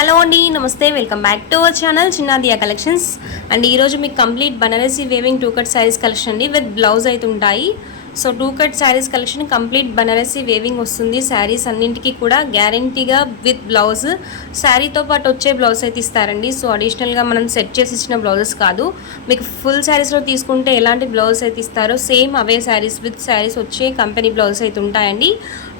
Hello అండి, నమస్తే, welcome back to our channel Chinnadiya collections. And ఈరోజు మీకు complete Banarasi weaving 2 cut sarees collection అండి విత్ బ్లౌజ్ అయితే ఉంటాయి. So 2 cut sarees collection complete Banarasi weaving వస్తుంది. శారీస్ అన్నింటికి కూడా గ్యారంటీగా విత్ బ్లౌజ్, శారీతో పాటు వచ్చే బ్లౌజ్ అయితే ఇస్తారండి. సో అడిషనల్గా మనం సెట్ చేసి ఇచ్చిన బ్లౌజెస్ కాదు, మీకు ఫుల్ శారీస్లో తీసుకుంటే ఎలాంటి బ్లౌజ్ అయితే ఇస్తారో same away saris with saris వచ్చే కంపెనీ బ్లౌజ్ అయితే ఉంటాయండి.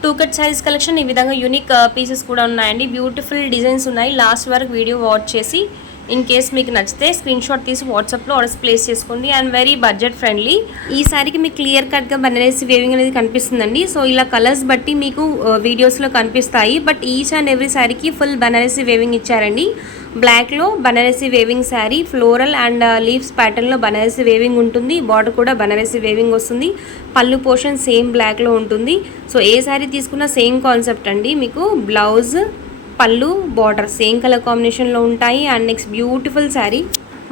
2 కట్ శారీస్ కలెక్షన్ ఈ విధంగా యూనిక్ పీసెస్ కూడా ఉన్నాయండి. బ్యూటిఫుల్ డిజైన్స్ ఉన్నాయి. లాస్ట్ వరకు వీడియో వాచ్ చేసి ఇన్ కేస్ మీకు నచ్చితే స్క్రీన్ షాట్ తీసి వాట్సాప్లో ఆర్డర్స్ ప్లేస్ చేసుకోండి. And very budget friendly. ఈ సారీకి మీకు క్లియర్ కట్గా బనారసీ వేవింగ్ అనేది కనిపిస్తుందండి. సో ఇలా కలర్స్ బట్టి మీకు వీడియోస్లో కనిపిస్తాయి. బట్ ఈచ్ అండ్ ఎవ్రీ శారీకి ఫుల్ బనారసీ వేవింగ్ ఇచ్చారండి. బ్లాక్లో Banarasi weaving sari, floral and leaves ప్యాటర్న్లో బనారసీ వేవింగ్ ఉంటుంది. బార్డర్ కూడా బనారసీ వేవింగ్ వస్తుంది. పళ్ళు పోర్షన్ సేమ్ బ్లాక్లో ఉంటుంది. సో ఏ శారీ తీసుకున్నా సేమ్ కాన్సెప్ట్ అండి. మీకు బ్లౌజ్, పళ్ళు, బార్డర్ సేమ్ కలర్ కాంబినేషన్లో ఉంటాయి. అండ్ నెక్స్ట్ బ్యూటిఫుల్ శారీ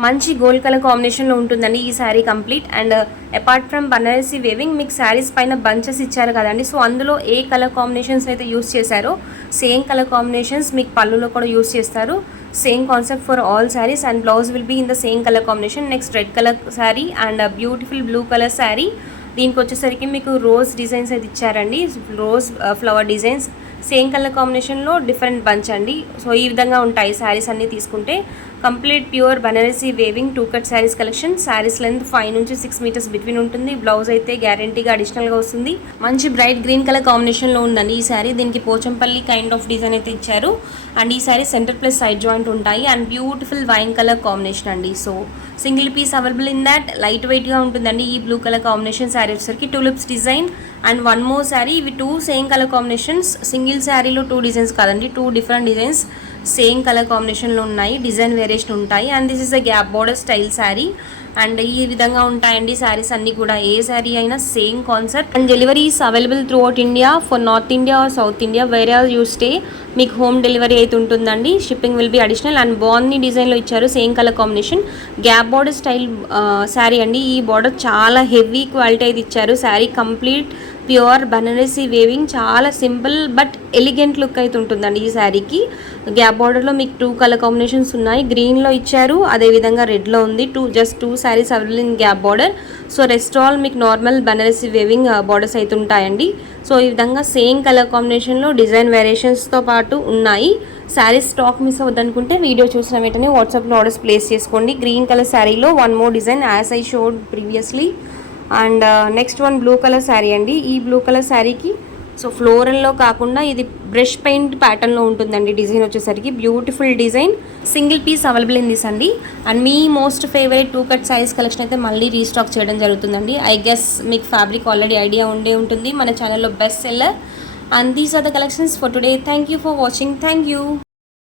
మంచి గోల్డ్ కలర్ కాంబినేషన్లో ఉంటుందండి ఈ sari complete. And apart from Banarasi weaving మీకు శారీస్ పైన బంచెస్ ఇచ్చారు కదండి. సో అందులో ఏ కలర్ కాంబినేషన్స్ అయితే యూస్ చేశారో సేమ్ కలర్ కాంబినేషన్స్ మీకు పళ్ళులో కూడా యూస్ చేస్తారు. Same concept for all saris. And blouse will be in the same colour combination. Next red colour sari and beautiful blue colour sari. దీనికి వచ్చేసరికి మీకు రోజ్ డిజైన్స్ అయితే ఇచ్చారండి. Rose flower designs same colour కాంబినేషన్లో డిఫరెంట్ బంచ్ అండి. సో ఈ విధంగా ఉంటాయి శారీస్ అన్నీ తీసుకుంటే. Complete pure Banarasi weaving 2 cut sarees collection. Saris length 5 నుంచి 6 మీటర్స్ బిట్వీన్ ఉంటుంది. బ్లౌజ్ అయితే గ్యారంటీగా అడిషనల్గా వస్తుంది. మంచి బ్రైట్ గ్రీన్ కలర్ కాంబినేషన్లో ఉందండి ఈ శారీ. దీనికి పోచంపల్లి కైండ్ ఆఫ్ డిజైన్ అయితే ఇచ్చారు. అండ్ ఈ saree center plus side joint ఉంటాయి. And beautiful wine colour combination అండి. So single piece available in that. Light వెయిట్గా ఉంటుందండి ఈ బ్లూ కలర్ కాంబినేషన్ శారీ వచ్చేసరికి. Tulips design and one more saree. ఇవి 2 సేమ్ కలర్ కాంబినేషన్స్. సింగిల్ శారీలో 2 డిజైన్స్ కాదండి, 2 డిఫరెంట్ డిజైన్స్ సేమ్ కలర్ కాంబినేషన్లో ఉన్నాయి. డిజైన్ వేరియేషన్ ఉంటాయి. And this is a gap border style sari. And ఈ విధంగా ఉంటాయండి శారీస్ అన్నీ కూడా. ఏ శారీ అయినా same concept. And deliveries available throughout India. For north India or south India where are you stay మీకు హోమ్ డెలివరీ అయితే ఉంటుందండి. Shipping will be additional. And బాగుంది డిజైన్లో ఇచ్చారు same colour combination. Gap border style sari అండి. ఈ border చాలా heavy quality అయితే ఇచ్చారు. Sari complete pure Banarasi weaving. చాలా సింపుల్ బట్ ఎలిగెంట్ లుక్ అయితే ఉంటుందండి ఈ శారీకి. గ్యాప్ బార్డర్లో మీకు 2 కలర్ కాంబినేషన్స్ ఉన్నాయి. గ్రీన్లో ఇచ్చారు, అదేవిధంగా రెడ్లో ఉంది. Just 2 saris available in gap border. So rest all మీకు నార్మల్ బనారసీ వేవింగ్ బార్డర్స్ అయితే ఉంటాయండి. సో ఈ విధంగా సేమ్ కలర్ కాంబినేషన్లో డిజైన్ వేరియేషన్స్తో పాటు ఉన్నాయి. శారీస్ స్టాక్ మిస్ అవ్వద్దనుకుంటే వీడియో చూసిన వెంటనే వాట్సాప్లో ఆర్డర్స్ ప్లేస్ చేసుకోండి. గ్రీన్ కలర్ శారీలో one more design as I showed previously. And next one blue colour sari అండి. ఈ బ్లూ కలర్ శారీకి సో ఫ్లోరల్లో కాకుండా ఇది బ్రష్ పెయింట్ ప్యాటర్న్లో ఉంటుందండి డిజైన్ వచ్చేసరికి. Beautiful design. Single piece available in this అండి. అండ్ మీ most favourite 2 cut sarees collection అయితే మళ్ళీ రీస్టాక్ చేయడం జరుగుతుందండి. ఐ గెస్ మీకు ఫ్యాబ్రిక్ ఆల్రెడీ ఐడియా ఉండే ఉంటుంది. మన ఛానల్లో best seller. And these are the collections for today. Thank you for watching. Thank you.